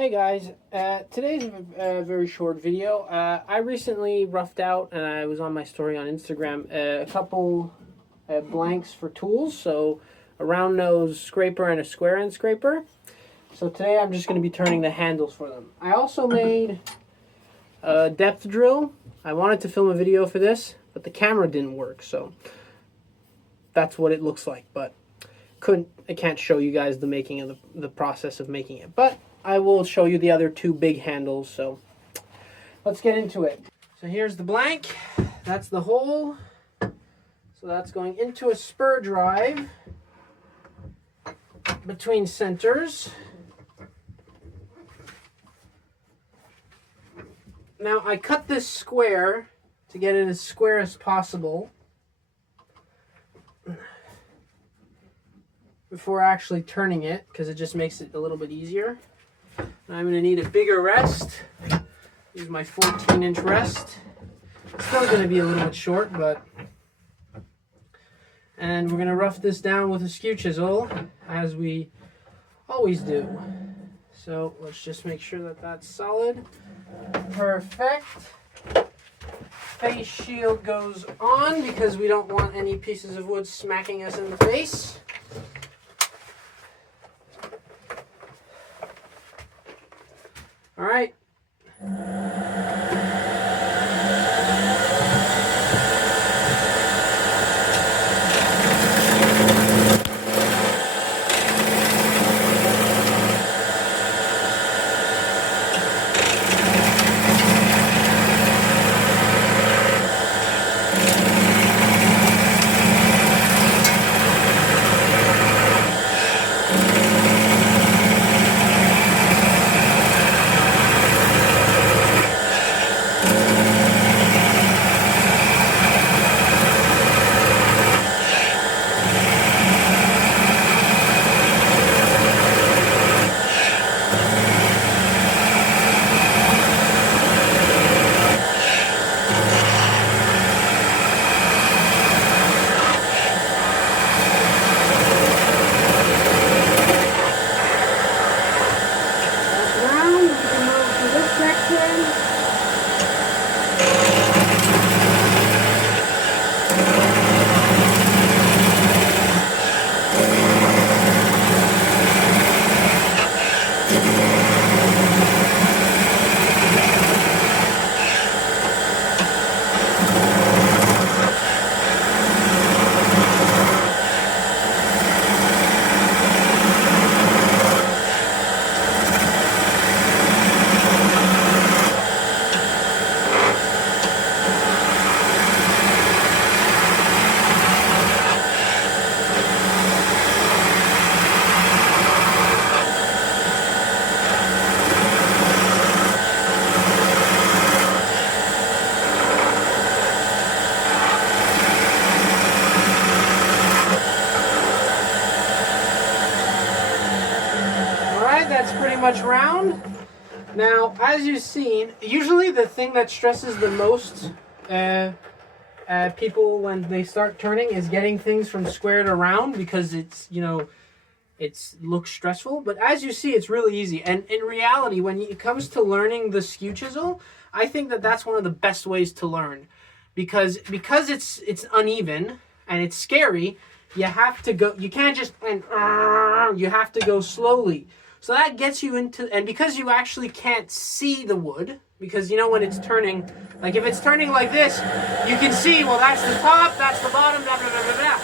Hey guys, today's a very short video. I recently roughed out, and I was on my story on Instagram, a couple blanks for tools. So a round nose scraper and a square end scraper. So today I'm just going to be turning the handles for them. I also made a depth drill. I wanted to film a video for this, but the camera didn't work, so that's what it looks like. But I can't show you guys the making of the process of making it. But I will show you the other two big handles, so let's get into it. So here's the blank, that's the hole. So that's going into a spur drive between centers. Now I cut this square to get it as square as possible before actually turning it, because it just makes it a little bit easier. I'm going to need a bigger rest. Use my 14-inch rest. It's still going to be a little bit short, but... And we're going to rough this down with a skew chisel, as we always do. So let's just make sure that that's solid. Perfect. Face shield goes on, because we don't want any pieces of wood smacking us in the face. All right. That's pretty much round. Now, as you've seen, usually the thing that stresses the most people when they start turning is getting things from square to round, because it's, it looks stressful. But as you see, it's really easy. And in reality, when it comes to learning the skew chisel, I think that that's one of the best ways to learn, because it's uneven and it's scary. You have to go. You can't just you have to go slowly. So that gets you into, and because you actually can't see the wood, because when it's turning, like if it's turning like this, you can see, well, that's the top, that's the bottom, blah, blah, blah, blah, blah.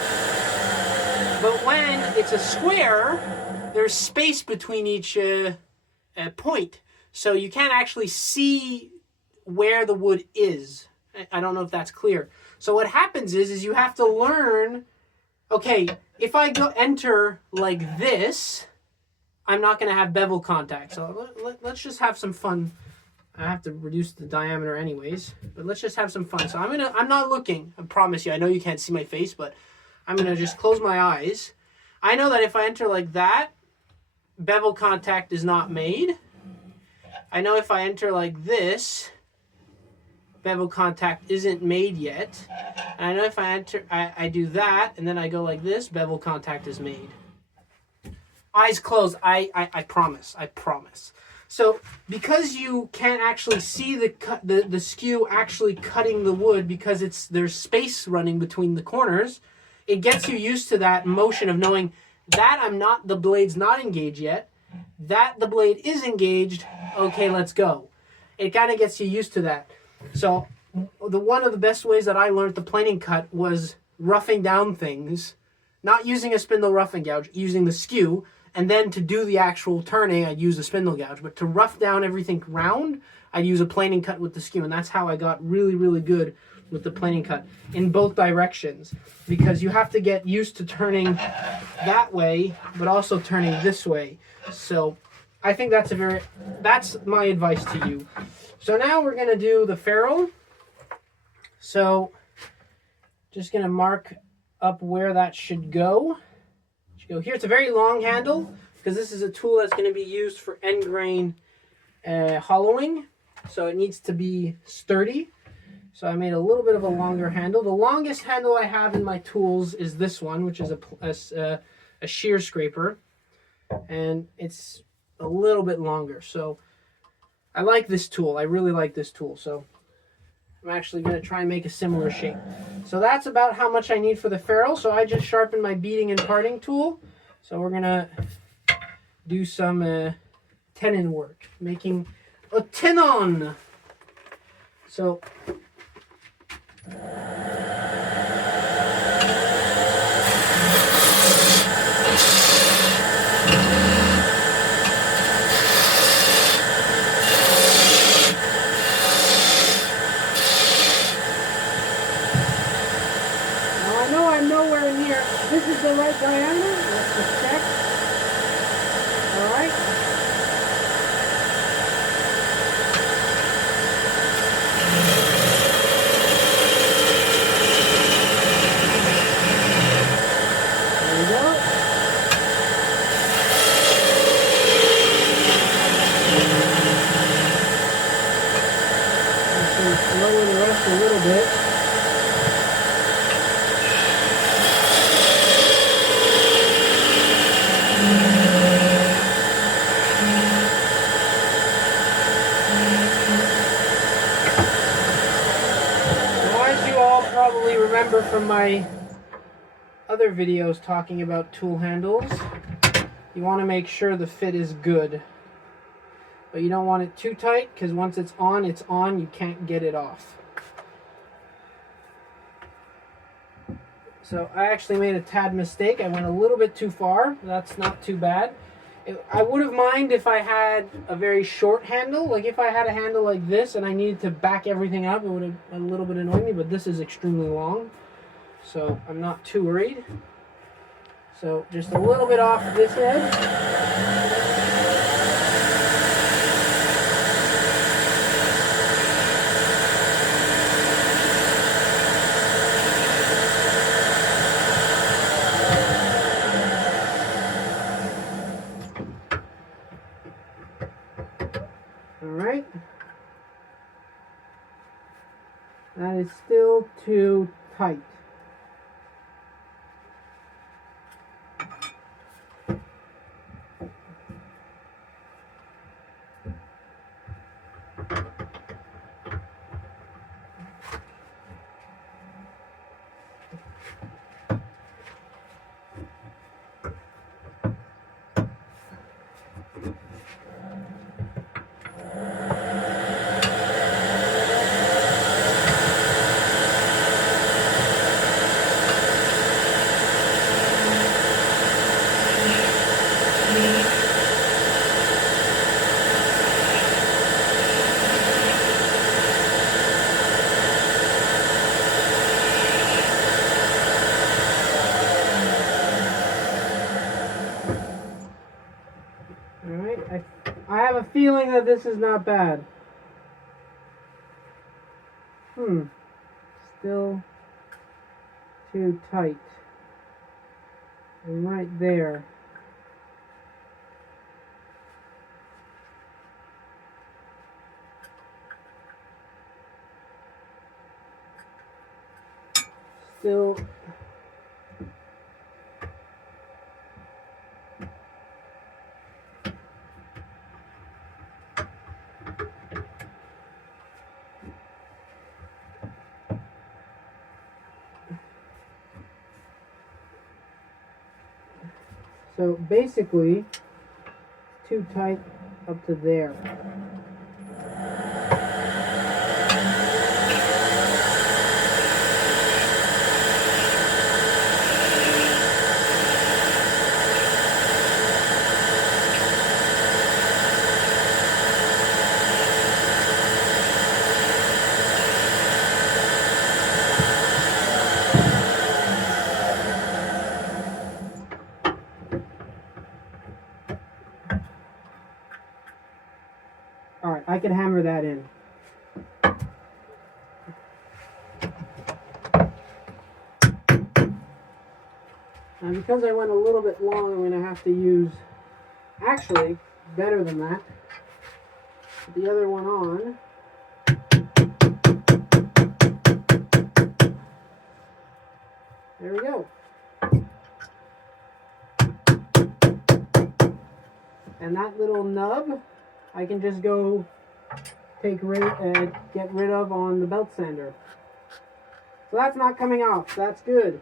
But when it's a square, there's space between each point. So you can't actually see where the wood is. I don't know if that's clear. So what happens is you have to learn, okay, if I go enter like this, I'm not going to have bevel contact. So let's just have some fun. I have to reduce the diameter anyways, but let's just have some fun. So I'm not looking. I promise you. I know you can't see my face, but I'm going to just close my eyes. I know that if I enter like that, bevel contact is not made. I know if I enter like this, bevel contact isn't made yet. And I know if I enter, I do that, and then I go like this, bevel contact is made. Eyes closed. I promise. I promise. So because you can't actually see the skew actually cutting the wood because there's space running between the corners, it gets you used to that motion of knowing that the blade's not engaged yet, that the blade is engaged, okay, let's go. It kind of gets you used to that. So one of the best ways that I learned the planing cut was roughing down things, not using a spindle roughing gouge, using the skew, and then to do the actual turning, I'd use a spindle gouge. But to rough down everything round, I'd use a planing cut with the skew, and that's how I got really, really good with the planing cut in both directions, because you have to get used to turning that way, but also turning this way. So I think that's my advice to you. So now we're going to do the ferrule. So just going to mark up where that should go. It should go here. It's a very long handle because this is a tool that's going to be used for end grain hollowing. So it needs to be sturdy. So I made a little bit of a longer handle. The longest handle I have in my tools is this one, which is a shear scraper. And it's a little bit longer. So I like this tool. I really like this tool. So I'm actually going to try and make a similar shape. So that's about how much I need for the ferrule. So I just sharpened my beading and parting tool. So we're going to do some tenon work, making a tenon. So this is the right diameter. Let's just check. All right. There we go. Let's lower the rest a little bit. Remember from my other videos talking about tool handles, you want to make sure the fit is good, but you don't want it too tight because once it's on, you can't get it off. So I actually made a tad mistake. I went a little bit too far. That's not too bad. I would have minded if I had a very short handle. Like if I had a handle like this and I needed to back everything up, it would have a little bit annoyed me, but this is extremely long. So I'm not too worried. So just a little bit off this edge. Alright, that is still too tight. Alright, I have a feeling that this is not bad. Still too tight. And right there. Still So basically, too tight up to there. Alright, I could hammer that in. Now because I went a little bit long, I'm going to have to use, actually, better than that, put the other one on. There we go. And that little nub, I can just go get rid of on the belt sander. So that's not coming off. That's good.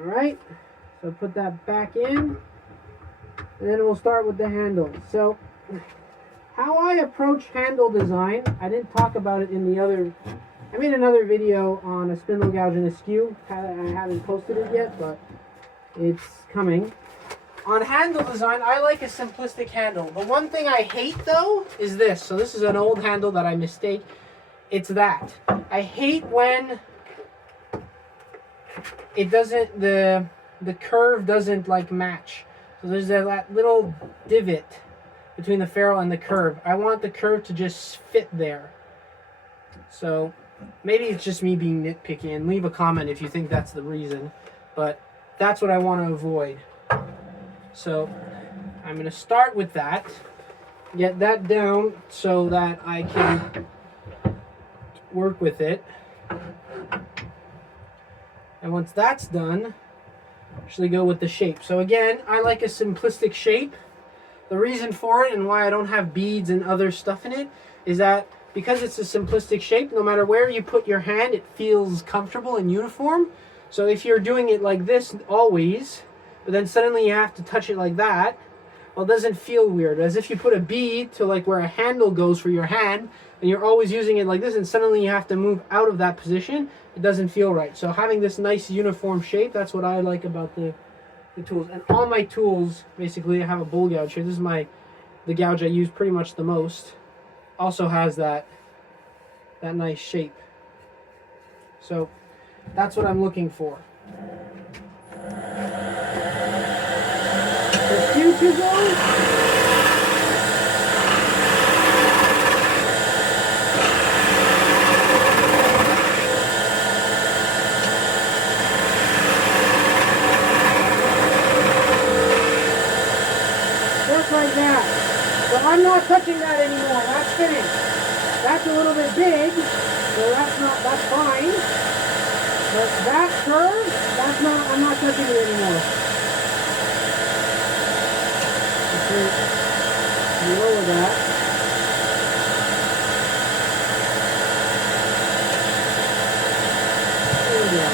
Alright, so put that back in, and then we'll start with the handle. So, how I approach handle design, I didn't talk about it in the other, I made another video on a spindle gouge and a skew. I haven't posted it yet, but it's coming. On handle design, I like a simplistic handle. The one thing I hate, though, is this. So this is an old handle that I mistake. It's that. I hate when it doesn't, the curve doesn't like match. So there's that little divot between the ferrule and the curve. I want the curve to just fit there. So maybe it's just me being nitpicky, and leave a comment if you think that's the reason. But that's what I want to avoid. So I'm going to start with that. Get that down so that I can work with it. And once that's done, actually go with the shape. So again, I like a simplistic shape. The reason for it and why I don't have beads and other stuff in it is that because it's a simplistic shape, no matter where you put your hand, it feels comfortable and uniform. So if you're doing it like this always, but then suddenly you have to touch it like that, well, it doesn't feel weird. As if you put a bead to like where a handle goes for your hand, and you're always using it like this, and suddenly you have to move out of that position, it doesn't feel right. So having this nice uniform shape, that's what I like about the tools. And all my tools, basically, I have a bull gouge here. This is the gouge I use pretty much the most. Also has that nice shape. So that's what I'm looking for. The skew chisel. Like that. So I'm not touching that anymore. That's finished. That's a little bit big, so that's fine. But that curve, I'm not touching it anymore. Okay. Lower that. There we go.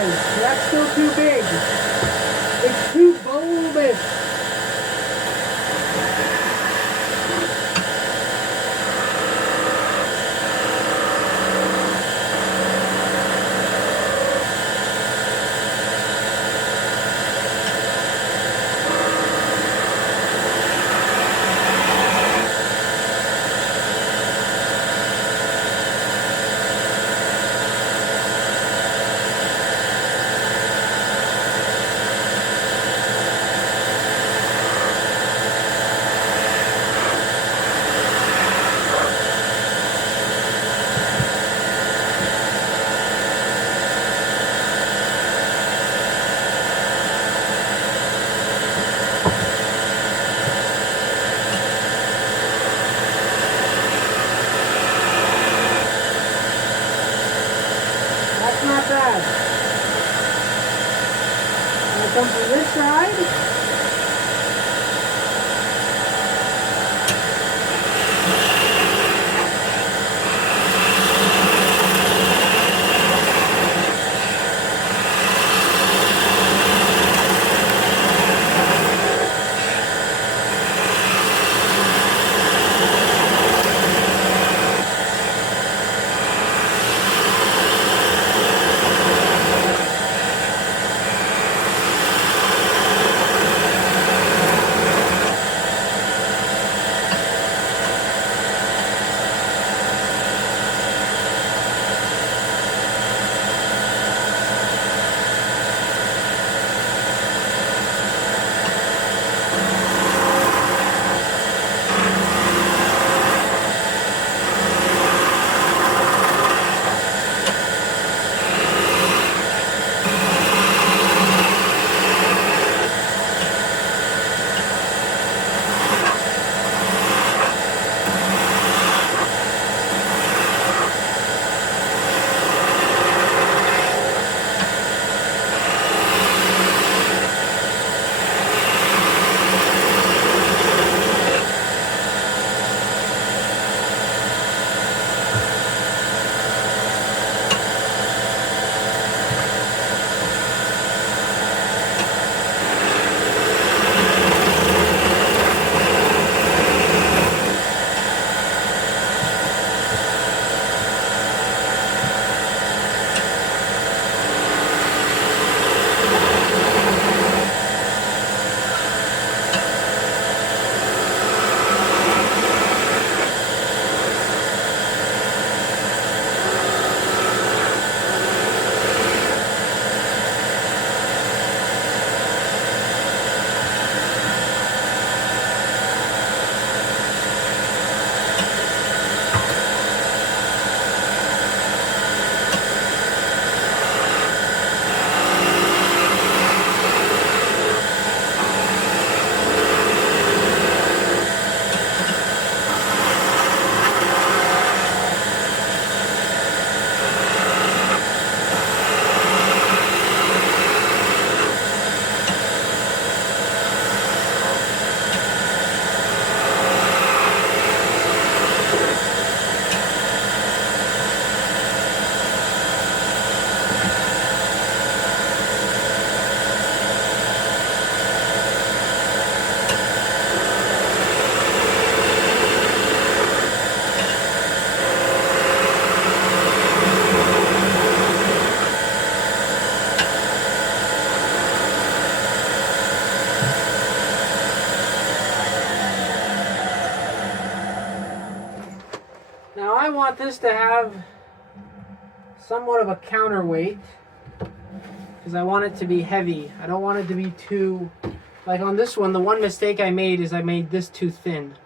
size. That's still too big. It's too bulbous. Not bad. When it comes to this side, now I want this to have somewhat of a counterweight because I want it to be heavy. I don't want it to be too, like on this one, the one mistake I made is I made this too thin.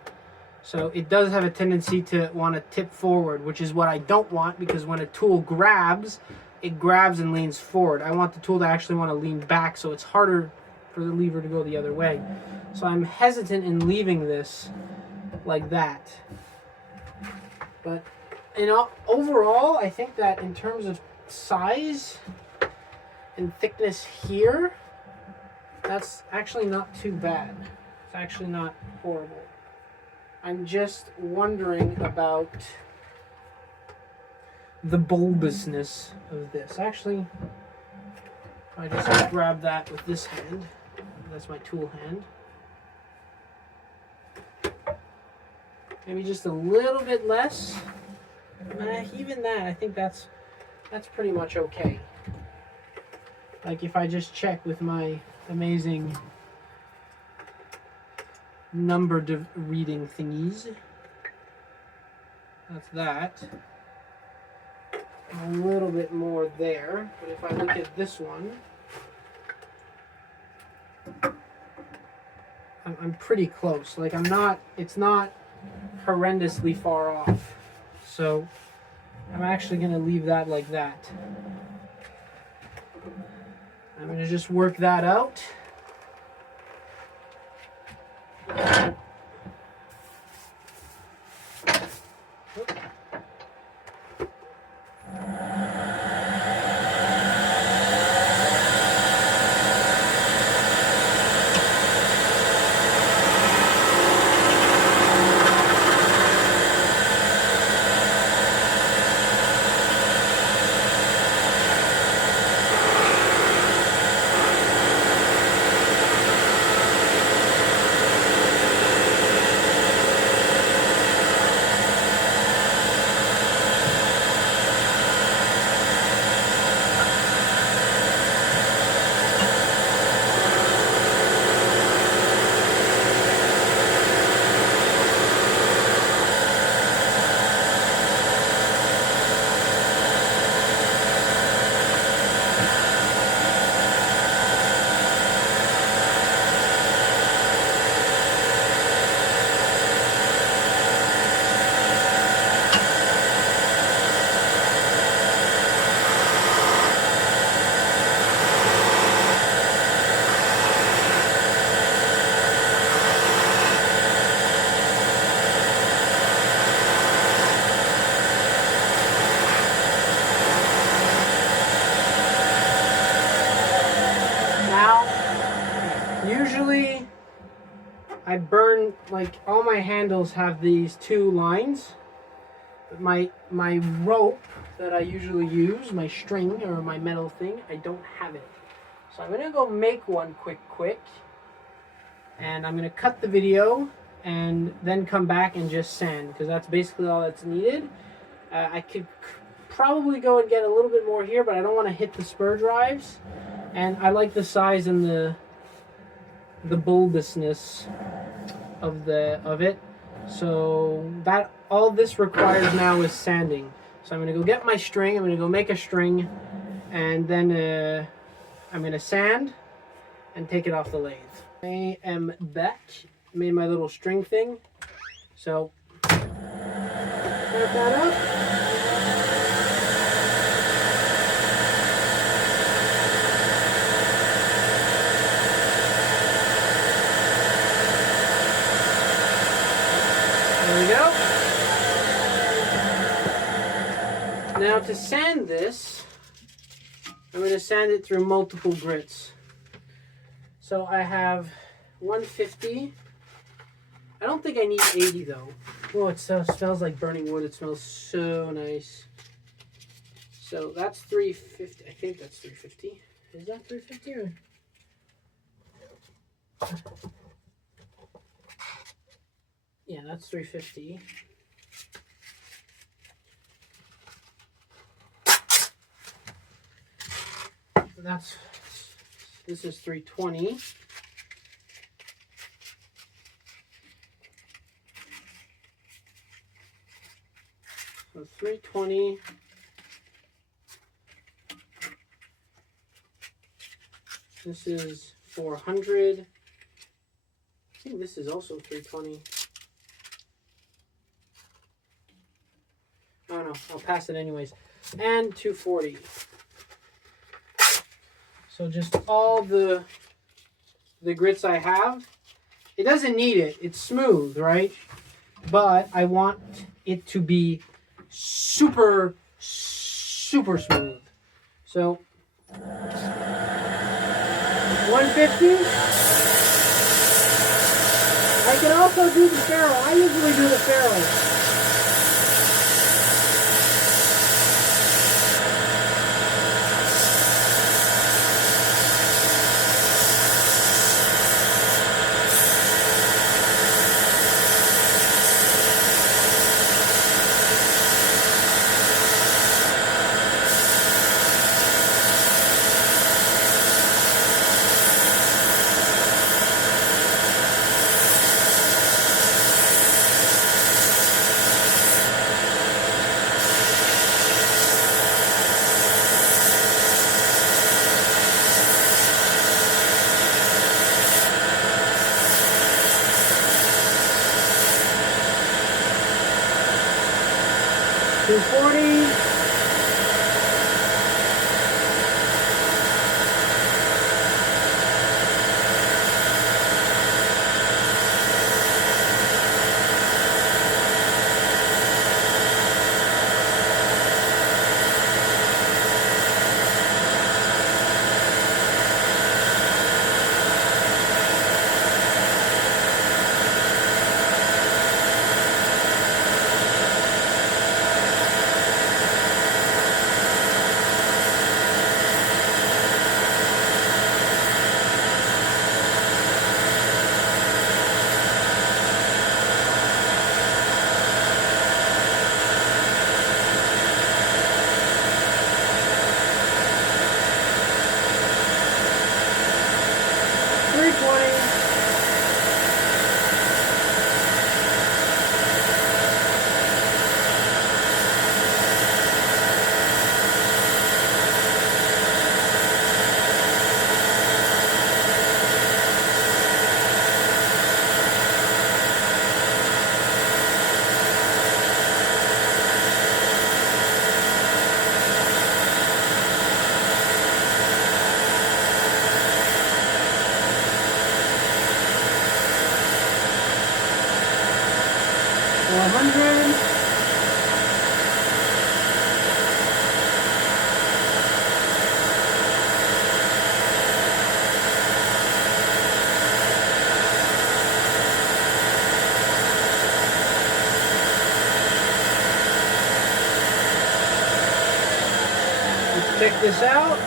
So it does have a tendency to want to tip forward, which is what I don't want, because when a tool grabs, it grabs and leans forward. I want the tool to actually want to lean back, so it's harder for the lever to go the other way. So I'm hesitant in leaving this like that. But overall, I think that in terms of size and thickness here, that's actually not too bad. It's actually not horrible. I'm just wondering about the bulbousness of this. Actually, I just grab that with this hand. That's my tool hand. Maybe just a little bit less. Even that, I think that's pretty much okay. Like if I just check with my amazing number reading thingies. That's that. A little bit more there, but if I look at this one, I'm pretty close. Like it's not horrendously far off. So I'm actually going to leave that like that. I'm going to just work that out. Usually I burn, like all my handles have these two lines, but my rope that I usually use, my string or my metal thing, I don't have it. So I'm gonna go make one quick, and I'm gonna cut the video and then come back and just sand, because that's basically all that's needed. I could probably go and get a little bit more here, but I don't want to hit the spur drives, and I like the size and the bulbousness of it. So that all this requires now is sanding. So I'm gonna go get my string, I'm gonna go make a string, and then I'm gonna sand and take it off the lathe. I am back, made my little string thing. So start that up. There we go. Now to sand this, I'm going to sand it through multiple grits. So I have 150. I don't think I need 80 though. Oh, it smells like burning wood. It smells so nice. So that's 350. I think that's 350. Is that 350 or? Yeah, that's 350. This is 320. So 320. This is 400. I think this is also 320. Oh no, I'll pass it anyways. And 240. So just all the grits I have. It doesn't need it. It's smooth, right? But I want it to be super, super smooth. So 150. I can also do the ferrule. I usually do the ferrule. 240. Check this out.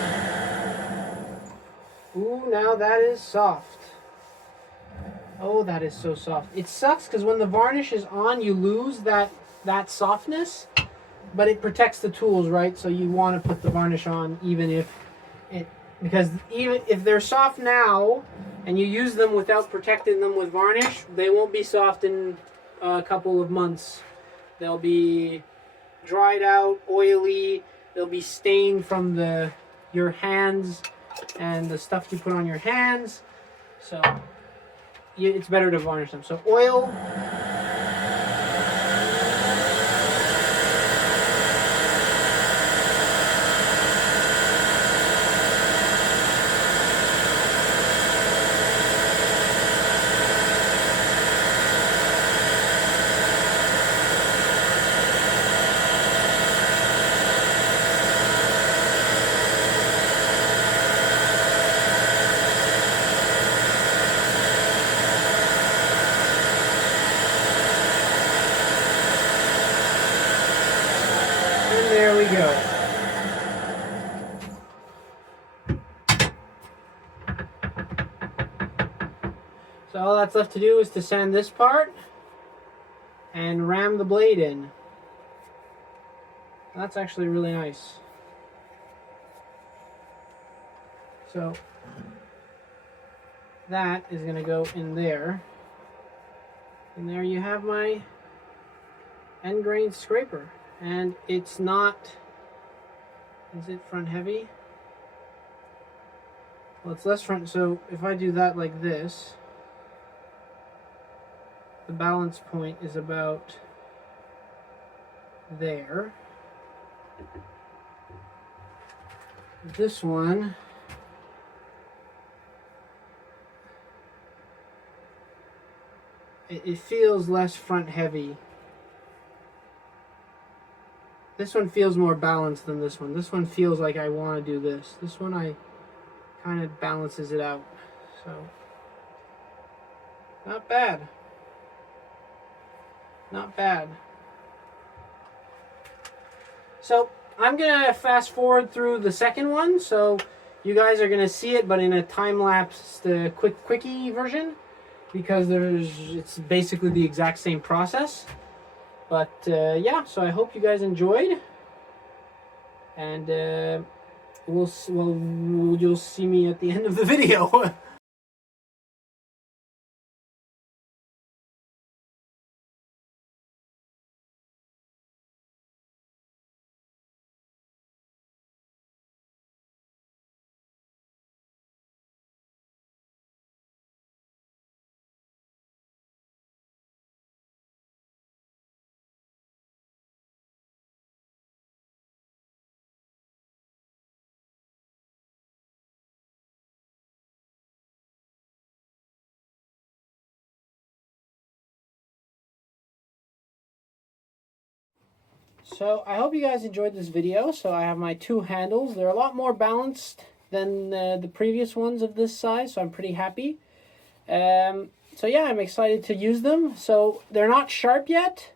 Ooh, now that is soft. Oh, that is so soft. It sucks because when the varnish is on, you lose that softness, but it protects the tools, right? So you want to put the varnish on even if because even if they're soft now and you use them without protecting them with varnish, they won't be soft in a couple of months. They'll be dried out, oily. They'll be stained from your hands and the stuff you put on your hands. So it's better to varnish them. So oil. There we go. So all that's left to do is to sand this part and ram the blade in. That's actually really nice. So that is going to go in there. And there you have my end grain scraper. And it's not, is it front heavy? Well, it's less front, so if I do that like this, the balance point is about there. This one, it feels less front heavy. This one feels more balanced than this one. This one feels like I want to do this. This one I kind of balances it out. So, not bad. Not bad. So, I'm going to fast forward through the second one. So, you guys are going to see it, but in a time-lapse, the quickie version. Because it's basically the exact same process. But yeah, so I hope you guys enjoyed, and you'll see me at the end of the video. So I hope you guys enjoyed this video. So I have my two handles. They're a lot more balanced than the previous ones of this size, so I'm pretty happy. So yeah, I'm excited to use them. So they're not sharp yet.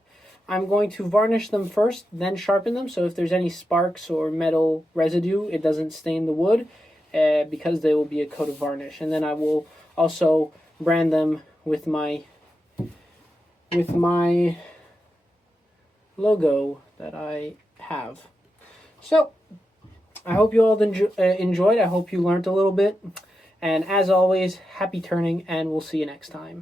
I'm going to varnish them first, then sharpen them. So if there's any sparks or metal residue, it doesn't stain the wood because they will be a coat of varnish. And then I will also brand them with my logo that I have. So I hope you all enjoyed. I hope you learned a little bit. And as always, happy turning, and we'll see you next time.